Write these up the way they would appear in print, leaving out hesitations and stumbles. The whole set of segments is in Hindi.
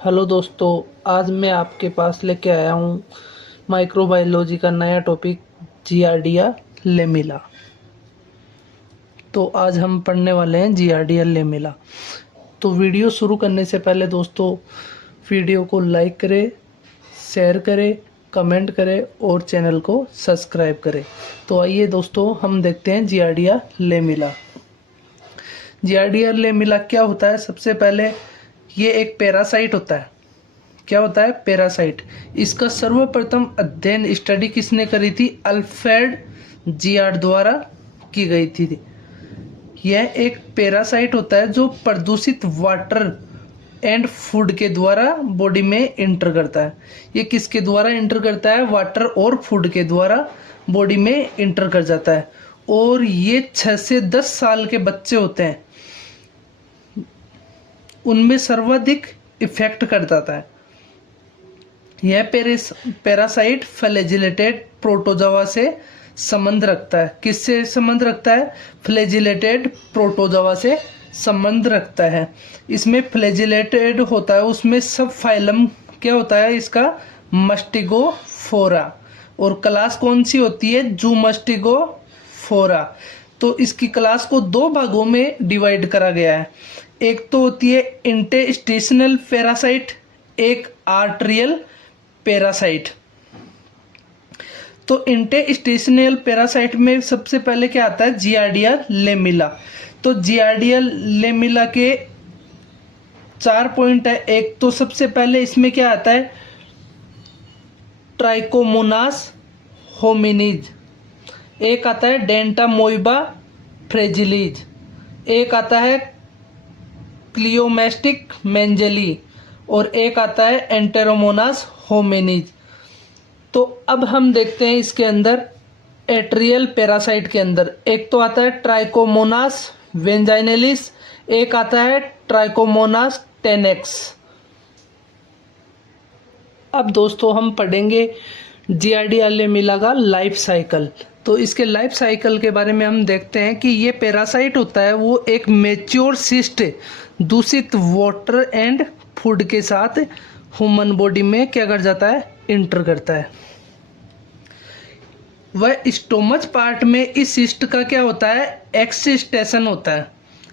हेलो दोस्तों, आज मैं आपके पास लेके आया हूँ माइक्रोबायोलॉजी का नया टॉपिक जियार्डिया लेमिला। तो आज हम पढ़ने वाले हैं जियार्डिया लेमिला। तो वीडियो शुरू करने से पहले दोस्तों वीडियो को लाइक करें, शेयर करें, कमेंट करें और चैनल को सब्सक्राइब करें। तो आइए दोस्तों हम देखते हैं जियार्डिया लेमिला। जियार्डिया लेमिला क्या होता है? सबसे पहले ये एक पैरासाइट होता है। क्या होता है? पैरासाइट। इसका सर्वप्रथम अध्ययन स्टडी किसने करी थी? अल्फ्रेड जियार्ड द्वारा की गई थी। यह एक पैरासाइट होता है जो प्रदूषित वाटर एंड फूड के द्वारा बॉडी में इंटर करता है। ये किसके द्वारा इंटर करता है? वाटर और फूड के द्वारा बॉडी में इंटर कर जाता है। और ये 6 से 10 साल के बच्चे होते हैं, उनमें सर्वाधिक इफेक्ट कर जाता है। यह पैरासाइट फ्लैजिलेटेड प्रोटोजोआ से संबंध रखता है। किससे संबंध रखता है? फ्लैजिलेटेड प्रोटोजोआ से संबंध रखता है। इसमें फ्लैजिलेटेड होता है, उसमें सब फाइलम क्या होता है इसका? मस्टिगोफोरा। और क्लास कौन सी होती है? जूमस्टिगोफोरा। तो इसकी क्लास को 2 भागों में डिवाइड करा गया है। एक तो होती है इंटेस्टिशनल पैरासाइट, एक आर्टरियल पैरासाइट। तो इंटेस्टिशनल पैरासाइट में सबसे पहले क्या आता है? Giardia lamella. तो जियार्डिया लेमिला के 4 पॉइंट है। एक तो सबसे पहले इसमें क्या आता है? ट्राइकोमोनास होमिनिज। एक आता है डेंटामोइबा फ्रेजिलिज। एक आता है क्लियोमेस्टिक मेंजेली। और एक आता है एंटेरोमोनास होमिनिज। तो अब हम देखते हैं इसके अंदर एट्रियल पैरासाइट के अंदर एक तो आता है ट्राइकोमोनास वेंजाइनेलिस, एक आता है ट्राइकोमोनास टेनेक्स। अब दोस्तों हम पढ़ेंगे जियार्डिया लेमिला का लाइफ साइकिल। तो इसके लाइफ साइकिल के बारे में हम देखते हैं कि ये पैरासाइट होता है वो एक मैच्योर सिस्ट दूषित वाटर एंड फूड के साथ ह्यूमन बॉडी में क्या कर जाता है? इंटर करता है। वह स्टोमच पार्ट में इस सिस्ट का क्या होता है? एक्सिस्टेशन होता है।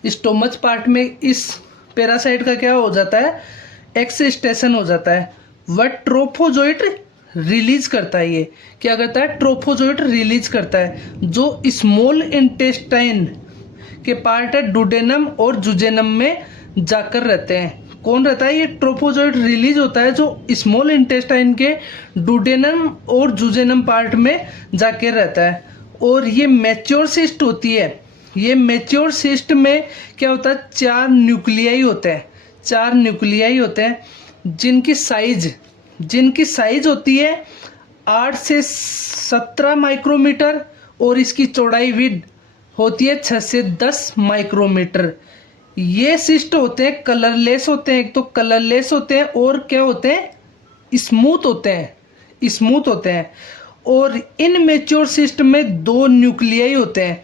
स्टोमच पार्ट में इस पैरासाइट का क्या हो जाता है? एक्सिस्टेशन हो जाता है। वह ट्रोफोजोइट रिलीज करता है। ये क्या करता है? ट्रोफोजोइट रिलीज करता है, जो स्मॉल इंटेस्टाइन के पार्ट है डुडेनम और जुजेनम में जाकर रहते हैं। कौन रहता है? ये ट्रोफोजोइट रिलीज होता है जो स्मॉल इंटेस्टाइन के डुडेनम और जुजेनम पार्ट में जाकर रहता है। और ये मैच्योर सिस्ट होती है। ये मैच्योर सिस्ट में क्या होता है? 4 न्यूक्लियाई होते हैं। 4 न्यूक्लियाई होते हैं जिनकी साइज होती है 8 से 17 माइक्रोमीटर और इसकी चौड़ाई विड होती है 6 से 10 माइक्रोमीटर। ये सिस्ट होते हैं कलरलेस होते हैं। एक तो कलरलेस होते हैं और क्या होते हैं? स्मूथ होते हैं। और इन मैच्योर सिस्ट में 2 न्यूक्लियाई होते हैं।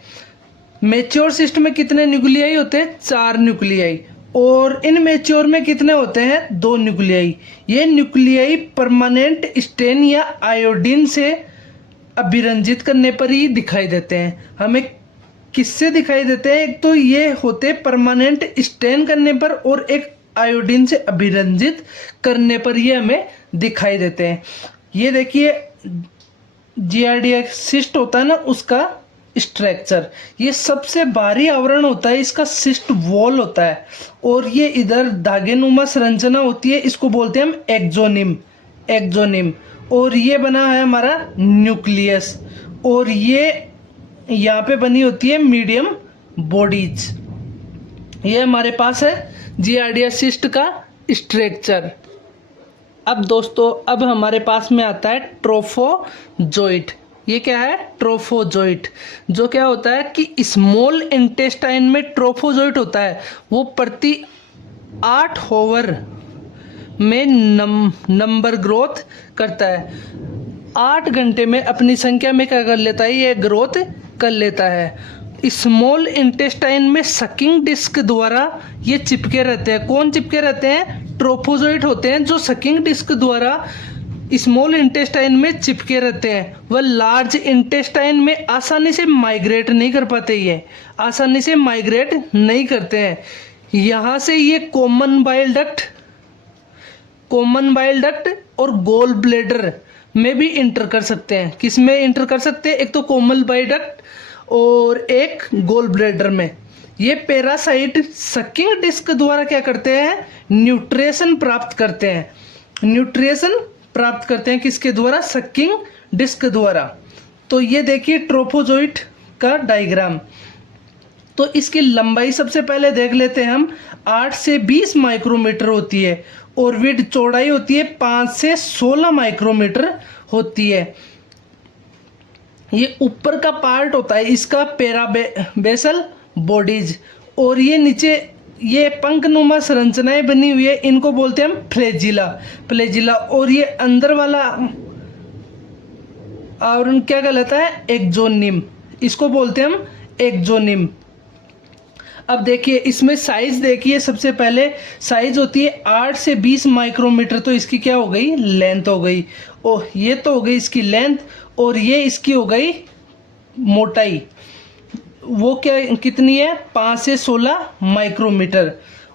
मैच्योर सिस्ट में कितने न्यूक्लियाई होते हैं? 4 न्यूक्लियाई। और इन मैच्योर में कितने होते हैं? 2 न्यूक्लियाई। ये न्यूक्लियाई परमानेंट स्टेन या आयोडीन से अभिरंजित करने पर ही दिखाई देते हैं। हमें किससे दिखाई देते हैं? एक तो ये होते परमानेंट स्टेन करने पर और एक आयोडीन से अभिरंजित करने पर ये हमें दिखाई देते हैं। ये देखिए जियार्डिया सिस्ट होता है ना, उसका स्ट्रक्चर, ये सबसे भारी आवरण होता है इसका सिस्ट वॉल होता है। और ये इधर धागेनुमा संरचना होती है, इसको बोलते हैं हम एक्सोनिम। और ये बना है हमारा न्यूक्लियस। और ये यहाँ पे बनी होती है मीडियम बॉडीज। ये हमारे पास है जियार्डिया सिस्ट का स्ट्रक्चर। अब दोस्तों अब हमारे पास में आता है ट्रोफोजोइट। ये क्या है? ट्रोफोजोइट। जो क्या होता है कि स्मॉल इंटेस्टाइन में ट्रोफोजोइट होता है, वो प्रति 8 होवर में नंबर ग्रोथ करता है। 8 घंटे में अपनी संख्या में क्या कर लेता है? ये ग्रोथ कर लेता है। स्मॉल इंटेस्टाइन में सकिंग डिस्क द्वारा ये चिपके रहते हैं। कौन चिपके रहते हैं? ट्रोफोजोइट होते हैं जो सकिंग डिस्क द्वारा स्मॉल इंटेस्टाइन में चिपके रहते हैं। वह लार्ज इंटेस्टाइन में आसानी से माइग्रेट नहीं कर पाते, ये आसानी से माइग्रेट नहीं करते हैं। यहाँ से ये कॉमन बाइल डक्ट और गोल ब्लेडर में भी इंटर कर सकते हैं। किस में इंटर कर सकते हैं? एक तो कॉमन बाइल डक्ट और एक गोल ब्लेडर में। ये पैरासाइट सकिंग डिस्क द्वारा क्या करते हैं? न्यूट्रिशन प्राप्त करते हैं। किसके द्वारा? सकिंग डिस्क द्वारा। तो ये देखिए ट्रोफोजोइट का डायग्राम। तो इसकी लंबाई सबसे पहले देख लेते हैं हम। 8 से 20 माइक्रोमीटर होती है और विड चौड़ाई होती है 5 से 16 माइक्रोमीटर होती है। ये ऊपर का पार्ट होता है इसका पैराबेसल बॉडीज, और ये नीचे ये पंखनुमा संरचनाएं बनी हुई है, इनको बोलते हैं हम फ्लैजिला। और ये अंदर वाला आवरण क्या कहलाता है? एक्सोनिम। इसको बोलते हैं हम एक्सोनिम। अब देखिए इसमें साइज देखिए, सबसे पहले साइज होती है 8 से 20 माइक्रोमीटर। तो इसकी क्या हो गई? लेंथ हो गई। ओह, ये तो हो गई इसकी लेंथ, और ये इसकी हो गई मोटाई। वो क्या कितनी है? 5 से 16 माइक्रोमीटर।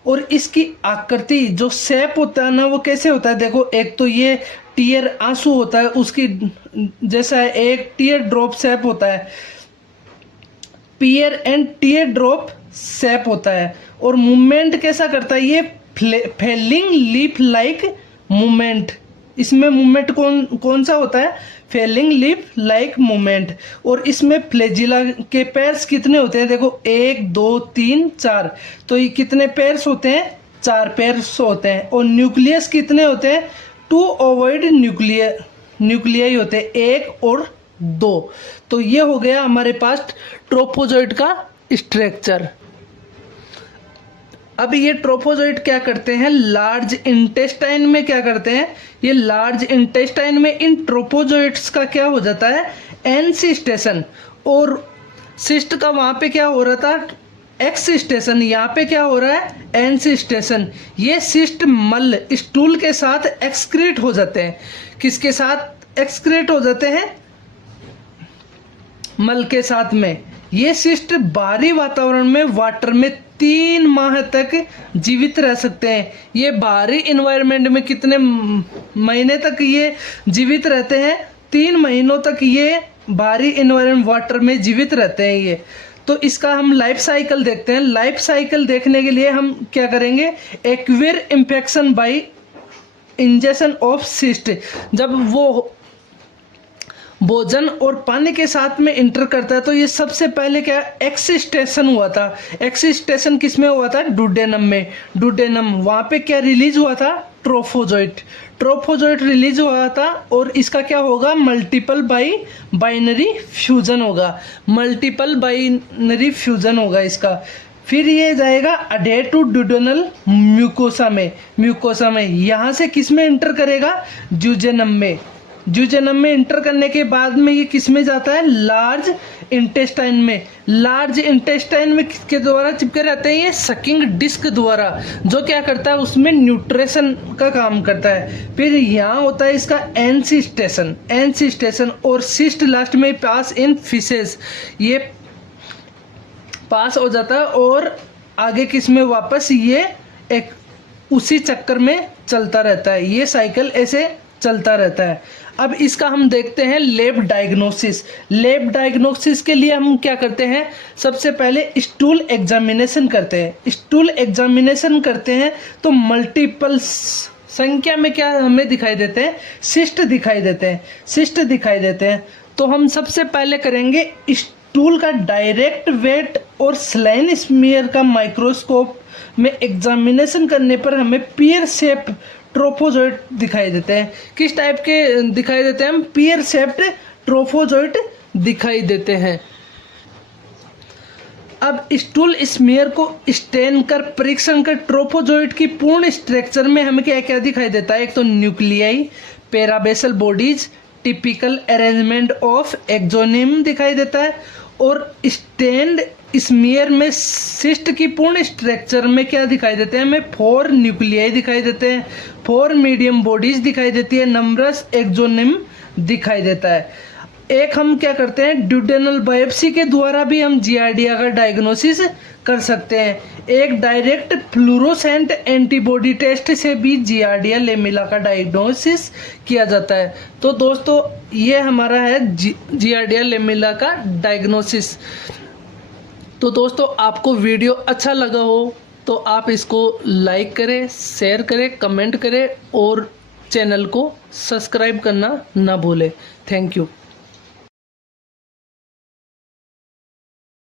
और इसकी आकृति जो शेप होता है ना, वो कैसे होता है? देखो, एक तो ये टीयर आंसू होता है उसकी जैसा है, एक टीयर ड्रॉप शेप होता है, pear and tear drop shape होता है। और मूवमेंट कैसा करता है? ये फेलिंग लीफ लाइक मूवमेंट। इसमें मूवमेंट कौन सा होता है? Falling leaf like movement. और इसमें फ्लैजिला के पैर्स कितने होते हैं? देखो 1 2 3 4। तो ये कितने पैर्स होते हैं? 4 पैर्स होते हैं। और न्यूक्लियस कितने होते हैं? 2 ओवॉइड न्यूक्लियाई होते हैं, 1 और 2। तो ये हो गया हमारे पास ट्रोफोजोइट का स्ट्रक्चर। अब ये ट्रोफोजोइट क्या करते हैं? लार्ज इंटेस्टाइन में क्या करते हैं? ये लार्ज इंटेस्टाइन में इन ट्रोफोजोइट्स का क्या हो जाता है? एनसिस्टेशन। और सिस्ट का वहां पे क्या हो रहा था? एक्सिस्टेशन। यहाँ पे क्या हो रहा है? एनसिस्टेशन। ये सिस्ट मल स्टूल के साथ एक्सक्रीट हो जाते हैं। किसके साथ एक्सक्रीट हो जाते हैं? मल के साथ में। ये सिस्ट बाहरी वातावरण में वाटर में 3 माह तक जीवित रह सकते हैं। ये बाहरी इन्वायरमेंट में कितने महीने तक ये जीवित रहते हैं? 3 महीनों तक ये बाहरी इन्वायरमेंट वाटर में जीवित रहते हैं ये। तो इसका हम लाइफ साइकिल देखते हैं। लाइफ साइकिल देखने के लिए हम क्या करेंगे? Acquire infection by injection of cyst. जब वो भोजन और पानी के साथ में इंटर करता है तो ये सबसे पहले क्या एक्सिस्टेशन हुआ था? एक्सिस्टेशन किस में हुआ था? डुडेनम में। डुडेनम वहाँ पे क्या रिलीज हुआ था? ट्रोफोजोइट रिलीज हुआ था। और इसका क्या होगा? मल्टीपल बाइनरी फ्यूजन होगा इसका। फिर ये जाएगा अडेट टू ड्यूडेनल म्यूकोसा में। यहाँ से किस में इंटर करेगा? ज्यूजेनम में इंटर करने के बाद में ये किस में जाता है? लार्ज इंटेस्टाइन में। लार्ज इंटेस्टाइन में किसके द्वारा चिपके रहते हैं? ये सकिंग डिस्क द्वारा, जो क्या करता है? उसमें न्यूट्रिशन का काम करता है। फिर यहाँ होता है इसका एनसिस्टेशन। और सिस्ट लास्ट में पास इन फिशेस, ये पास हो जाता है और आगे किस में वापस ये एक उसी चक्कर में चलता रहता है। ये साइकिल ऐसे चलता रहता है। अब इसका हम देखते हैं लैब डायग्नोसिस के लिए हम क्या करते हैं? सबसे पहले स्टूल एग्जामिनेशन करते हैं। तो मल्टीपल संख्या में क्या हमें दिखाई देते हैं? सिस्ट दिखाई देते हैं। तो हम सबसे पहले करेंगे स्टूल का डायरेक्ट वेट और स्लाइन स्मीयर का माइक्रोस्कोप में एग्जामिनेशन करने पर हमें पियर शेप ट्रोफोजोइट दिखाई देते हैं। किस टाइप के दिखाई देते हैं? हम पियर शेप्ड ट्रोफोजोइट दिखाई देते हैं। अब स्टूल स्मीयर को स्टेन कर परीक्षण कर ट्रोफोजोइट की पूर्ण स्ट्रक्चर में हमें क्या क्या दिखाई देता है? एक तो nuclei, parabasal bodies, typical arrangement of axoneme दिखाई देता है। और स्टेन्ड स्मीयर में सिस्ट की पूर्ण स्ट्रक्चर में क्या दिखाई देते हैं हमें? 4 न्यूक्लियाई दिखाई देते हैं, 4 मीडियम बॉडीज दिखाई देती है, नंबरस एक्सोनिम दिखाई देता है। एक हम क्या करते हैं, ड्यूडेनल बायोप्सी के द्वारा भी हम जियार्डिया का डायग्नोसिस कर सकते हैं। एक डायरेक्ट फ्लूरोसेंट एंटीबॉडी टेस्ट से भी जियार्डिया लेमिला का डायग्नोसिस किया जाता है। तो दोस्तों ये हमारा है जियार्डिया लेमिला का डायग्नोसिस। तो दोस्तों आपको वीडियो अच्छा लगा हो तो आप इसको लाइक करें, शेयर करें, कमेंट करें और चैनल को सब्सक्राइब करना ना भूलें। Thank you.